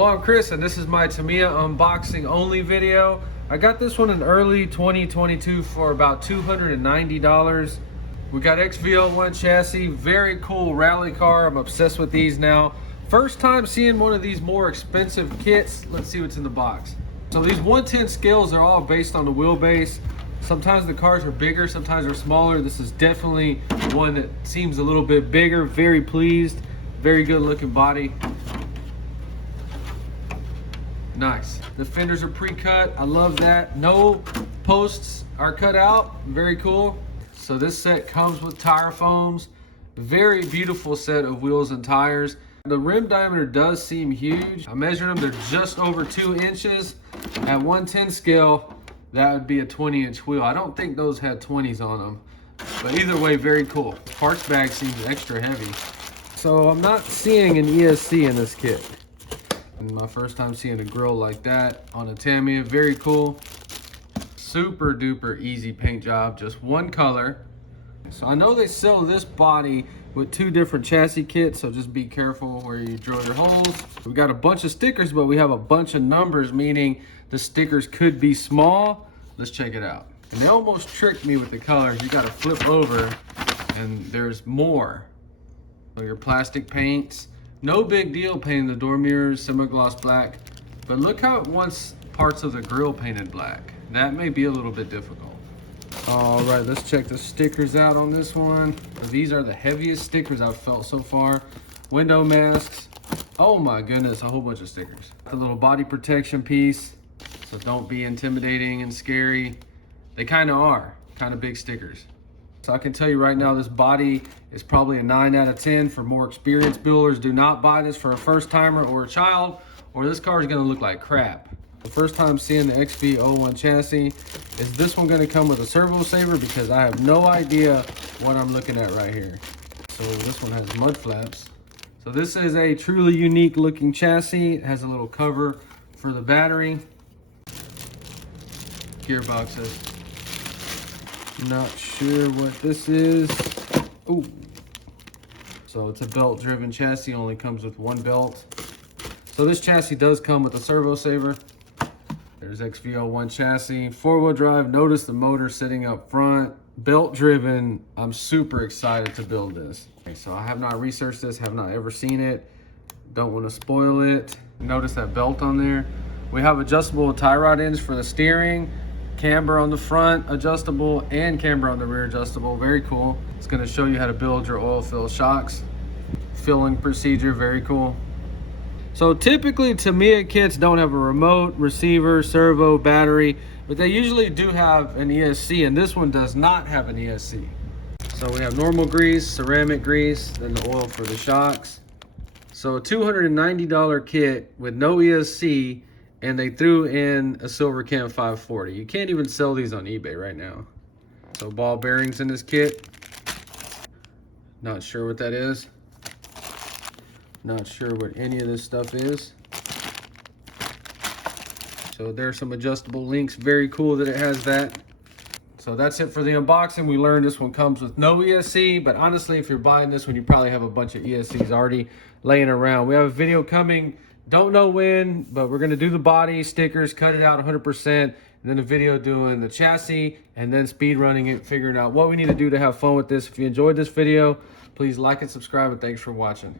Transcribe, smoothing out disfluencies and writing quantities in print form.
Hello, I'm Chris, and this is my Tamiya unboxing only video. I got this one in early 2022 for about $290. We got XV01 chassis, very cool rally car. I'm obsessed with these now. First time seeing one of these more expensive kits. Let's see what's in the box. So these 110 scales are all based on the wheelbase. Sometimes the cars are bigger, sometimes they're smaller. This is definitely one that seems a little bit bigger. Very pleased, very good looking body. Nice. The fenders are pre-cut. I love that. No posts are cut out. Very cool. So this set comes with tire foams. Very beautiful set of wheels and tires. The rim diameter does seem huge. I measured them. They're just over 2 inches. At 110 scale, that would be a 20-inch wheel. I don't think those had 20s on them. But either way, very cool. Parts bag seems extra heavy. So I'm not seeing an ESC in this kit. And my first time seeing a grill like that on a Tamiya. Very cool. Super duper easy paint job, just one color. So I know they sell this body with 2 different chassis kits, so just be careful where you drill your holes. We got a bunch of stickers, but we have a bunch of numbers, meaning the stickers could be small. Let's check it out. And they almost tricked me with the colors. You gotta flip over and there's more. So your plastic paints. No big deal painting the door mirrors, semi-gloss black, but look how it wants parts of the grille painted black. That may be a little bit difficult. All right, let's check the stickers out on this one. These are the heaviest stickers I've felt so far. Window masks. Oh my goodness, a whole bunch of stickers. The little body protection piece, so don't be intimidating and scary. They kind of are, kind of big stickers. So I can tell you right now, this body is probably a 9 out of 10 for more experienced builders. Do not buy this for a first timer or a child, or this car is gonna look like crap. The first time seeing the XV01 chassis. Is this one gonna come with a servo saver? Because I have no idea what I'm looking at right here. So this one has mud flaps. So this is a truly unique looking chassis. It has a little cover for the battery. Gearboxes. Not sure what this is. Ooh. So it's a belt driven chassis, only comes with 1 belt. So this chassis does come with a servo saver. There's XV01 chassis, 4-wheel drive. Notice the motor sitting up front, belt driven. I'm super excited to build this. Okay, so I have not researched this, have not ever seen it. Don't want to spoil it. Notice that belt on there. We have adjustable tie rod ends for the steering. Camber on the front adjustable and camber on the rear adjustable. Very cool. It's going to show you how to build your oil fill shocks. Filling procedure, very cool. So typically Tamiya kits don't have a remote, receiver, servo, battery, but they usually do have an ESC, and this one does not have an ESC. So we have normal grease, ceramic grease, then the oil for the shocks. So a $290 kit with no ESC, and they threw in a Silver Cam 540. You can't even sell these on eBay right now. So ball bearings in this kit. Not sure what that is. Not sure what any of this stuff is. So there's some adjustable links. Very cool that it has that. So that's it for the unboxing. We learned this one comes with no ESC, but honestly, if you're buying this one, you probably have a bunch of ESCs already laying around. We have a video coming. Don't know when, but we're gonna do the body, stickers, cut it out 100%, and then a video doing the chassis, and then speed running it, figuring out what we need to do to have fun with this. If you enjoyed this video, please like and subscribe, and thanks for watching.